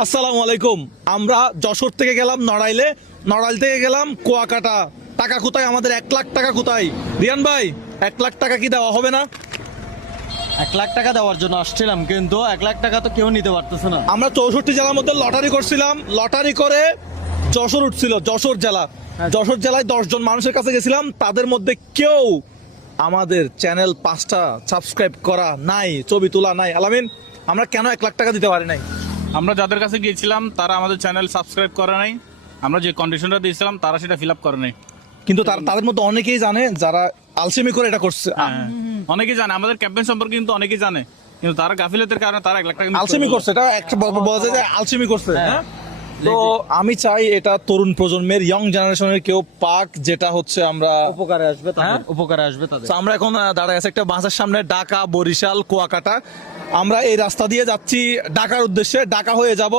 আসসালামু আলাইকুম। আমরা যশোর থেকে গেলাম নড়াইলে, নড়াইল থেকে গেলাম কুয়াকাটা। টাকা কোথায়? আমাদের 1 লাখ টাকা কোথায়? রিয়ান ভাই, 1 লাখ টাকা কি দেওয়া হবে না? 1 লাখ টাকা দেওয়ার জন্য আসছিলাম, কিন্তু 1 লাখ টাকা তো কেউ নিতে পারতেছে না। আমরা 64 জেলার মধ্যে লটারি করছিলাম, লটারি করে যশোর উঠছিল, যশোর জেলা। যশোর জেলায় 10 জন মানুষের কাছে গেছিলাম, তাদের মধ্যে কেউ আমাদের চ্যানেল 5টা সাবস্ক্রাইব করা নাই, ছবি তোলা নাই। আলামিন, আমরা কেন 1 লাখ টাকা দিতে পারি নাই? আমরা যাদের কাছে গিয়েছিলাম তারা আমাদের চ্যানেল সাবস্ক্রাইব করে নাই। আমরা যে কন্ডিশনটা দিয়েছিলাম তারা সেটা ফিল আপ করে নাই। কিন্তু তাদের মধ্যে অনেকেই জানে যারা আলসেমি করে এটা করছে। হ্যাঁ, অনেকেই জানে আমাদের ক্যাম্পেইন সম্পর্কে, কিন্তু অনেকেই জানে, কিন্তু তারা গাফিলতির কারণে তারা 1 লাখ টাকা আলসেমি করছে, এটা একটা বলা যায় যে আলসেমি করছে। হ্যাঁ, তো আমি চাই এটা তরুণ প্রজন্মের, ইয়ং জেনারেশনের কেউ পাক, যেটা হচ্ছে আমরা উপকারে আসবে তাদের, হ্যাঁ? উপকারে আসবে তাদের। তো আমরা এখন দাঁড়ায় আছি একটা বাসের সামনে, ঢাকা, বরিশাল, কুয়াকাটা। আমরা এই রাস্তা দিয়ে যাচ্ছি ঢাকার উদ্দেশ্যে, ঢাকা হয়ে যাব